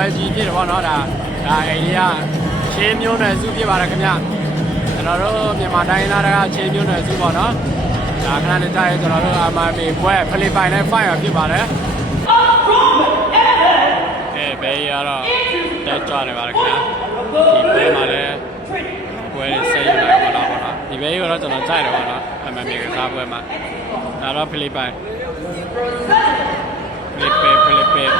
ပွဲကြီးဖြစ်တယ်ပေါ့နော်ဒါအိန္ဒိယချင်းမျိုးနွယ်စုဖြစ်ပါတယ်ခင်ဗျကျွန်တော်တို့မြန်မာတိုင်းသားတွေကချင်းမျိုးနွယ်စုပေါ့နော်ဒါခဏလေးကြာရင်ကျွန်တော်တို့ MMA ပွဲဖိလစ်ပိုင်နဲ့ fight ရဖြစ်ပါတယ်ဘေးရတော့တက်ကြွနေပါတယ်ခင်ဗျဒီပွဲမှာလည်းပွဲတွေဆက်ယူလိုက်ပါတော့ပေါ့နော်ဒီဘေးကတော့ကျွန်တော်ကြိုက်တယ်ပေါ့နော် MMA ကစားပွဲမှာဒါတော့ဖိလစ်ပိုင်ဖိလစ်ပိုင်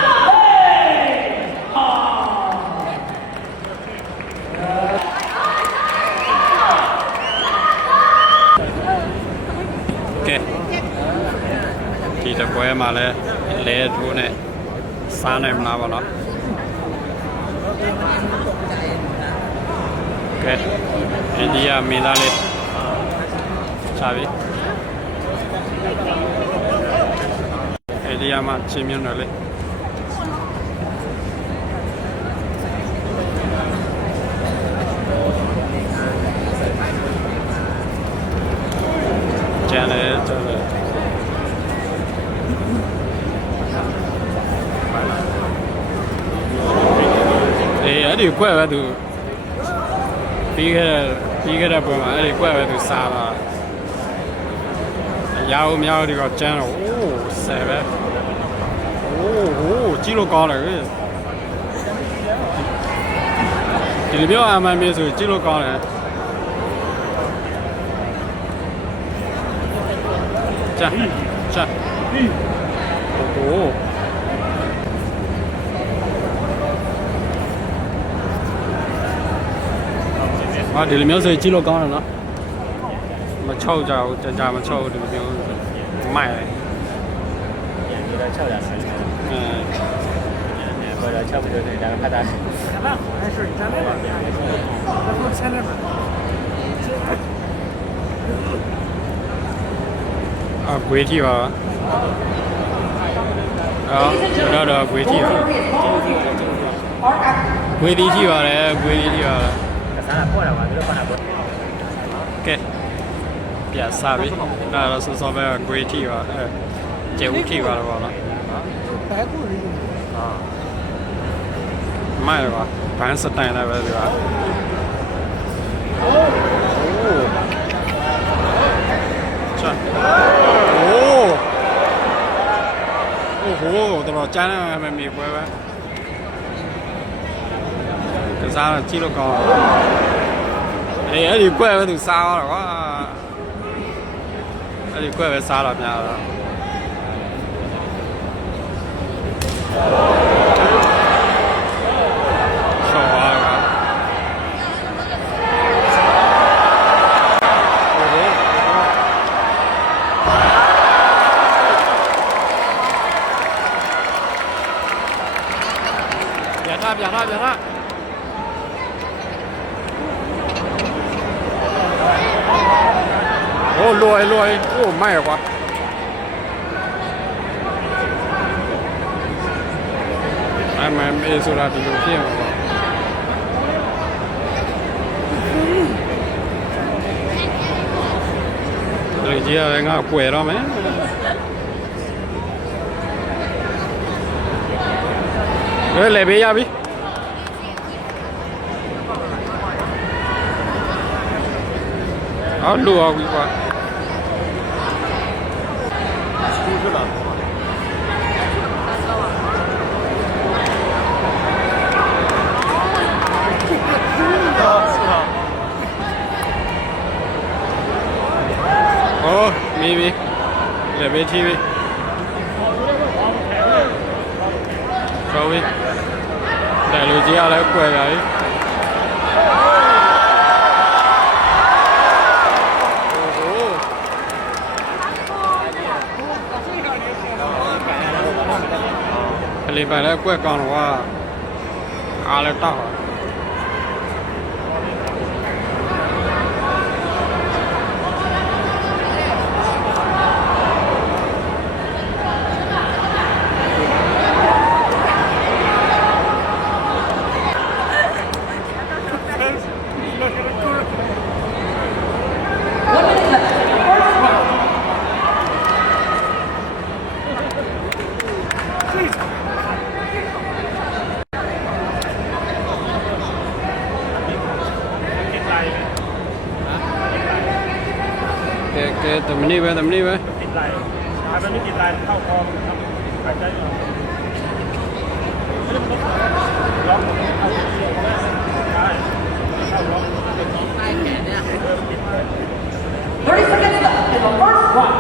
ဒီတပွဲမှာလည်းလဲထိုးနဲ့စားနိုင်မလားပေါ့နော်ကဲအိန္ဒိယမင်းသားလေးချပြီအိန္ဒိယမှာချင်းမြွန်းတယ်လေကျန်တယ်အဲ့ဒီကွက်ပဲသူပြီးခဲ့တဲ့ပွဲမှာအဲ့ဒီကွက်ပဲသူစားတာရောင်မြောက်ဒီကကျန်းတော့အိုးဆယ်ပဲအိုးကြီးလို့ကောင်းတယ်ဒီလိုမျိုးအမှန်မျိုးဆိုကြီးလို့ကောင်းတယ်ချာโอ้ဒီလိုမျိုးဆိုကြည့်လို့ကောင်းတယ်နော်မချောက်ကြဘူးကြာမချောက်ဘူးဒီလိုမျိုးမိုက်တယ်ဒီတော့ချောက်တာဆိုရင်ဘောတော့ချောက်ပြီးတော့ဒါဖတ်တာအဲ့ဆိုတမ်းပါဗျာဘယ်ဆန်းလဲမှာဂွေးထီပါတော့ဂွေးထီပါဂွေးထီရှိပါတယ်ဂွေးထီရှိပါတယ်စားပေါ်လာပါပြီးတော့ဖတ်တာပေါ့ကဲပြစားပြီဒါတော့စောပဲဂွေးထီပါကျေဦးထီပါတော့ဗောနော်ဘယ်ကူလေးမိုက်ပါဘန်းစတိုင်လည်းပဲဒီပါချာโอ้โหတော်ကျန်းနေမှမြေပွဲပဲကစားကြည့်လို့ကောင်းအဲ့ဒီကွက်ပဲသူစားတော့ကွာအဲ့ဒီကွက်ပဲစားတော့များတော့ဆောပါကဗျာထားโอ้ลอยโอ้ไม่กว่ามันเอสุราดีโลเพียงกว่าเลยจีอะไรง่ะกวยแล้วมั้ยเลยไปยาบิเอาลูเอาดีกว่าโอ้มีเลยไปทีวีเขาวิแต่ลูกจีอะไรกวยไงเลยไปแล้วกล้วยกองว่าอะไรต่อ မနေ့ပဲသမနေ့ပဲ ติดลายมันไม่ติดลายเข้าคอครับหายใจออกล็อกเข้าได้เข้าล็อกใต้แขนเนี่ยติดเลย 30 seconds left in the first round.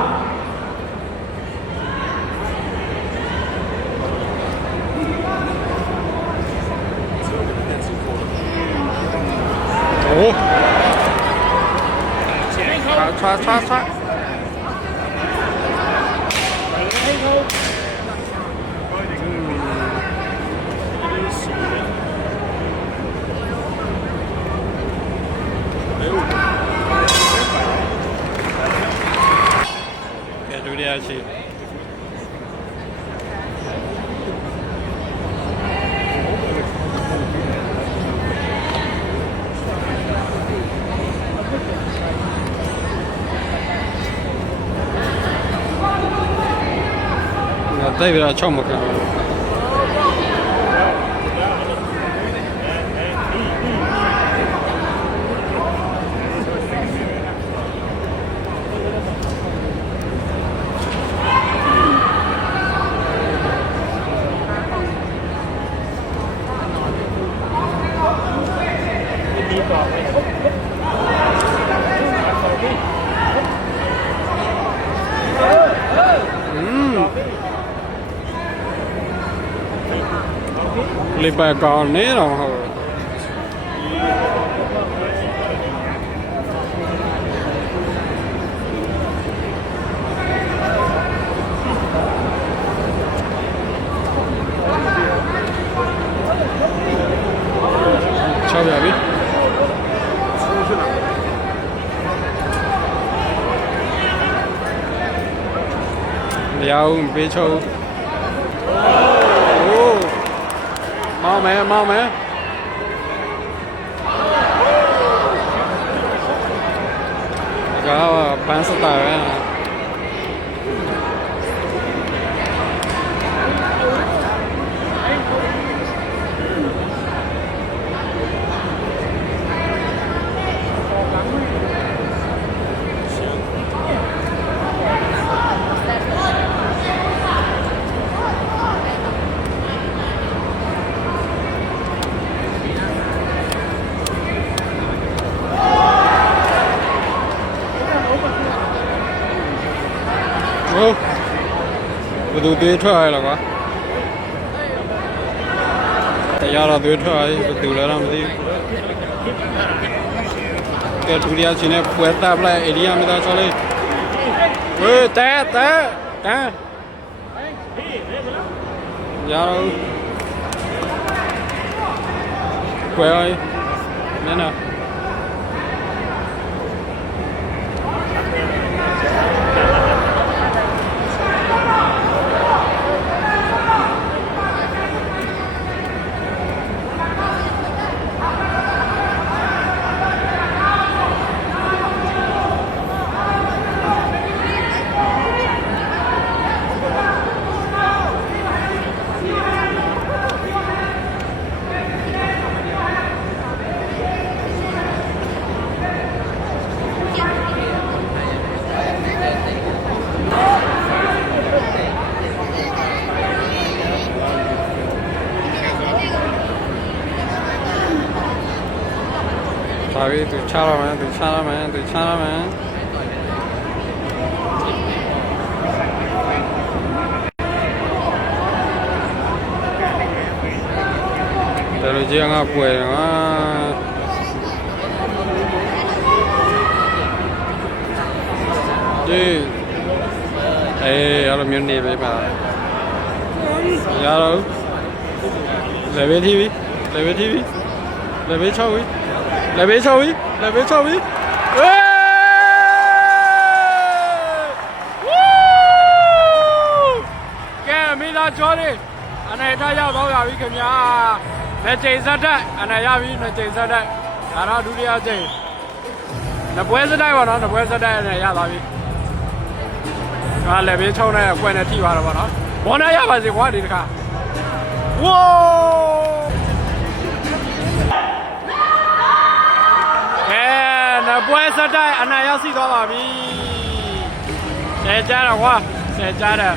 โอ้ช้าดูดิอาชีได้เวลาช่องมาครับเลยไปก่อนนี้เราชอบแบบนี้เดี๋ยวไปโชว์mau mẹ có bán sơ tờ á bữa tôi đưa thôi là quá tại do là đưa thôi từ là làm gì cái chủ địa chỉ này quét tạp lại để đi làm ta cho lên té giờ quét ơi nên nào Tabii çağırma. Terus dia ngapain? Đi. Alo miếng này vậy mà. Alo. Lại về TV. Lại về show đi. Lại về show đi. Kìa, mình ra cho đi. Anh này thay nhau bao giờ đi kìa nhà. Nè chạy ra đây. Anh này ra đi, nè chạy ra đây. Đó nó đu đi ra chạy. Nè quay ra đây vào nó, nè quay ra đây này ra đi. Lại về show này quay này thi vào nó. Bố này ra vào gì quá đi được à. Wow. Nè quay ra đây, anh này ra xí đó vào đi. ဆယ်ကြတော့ကွာဆယ်ကြတယ်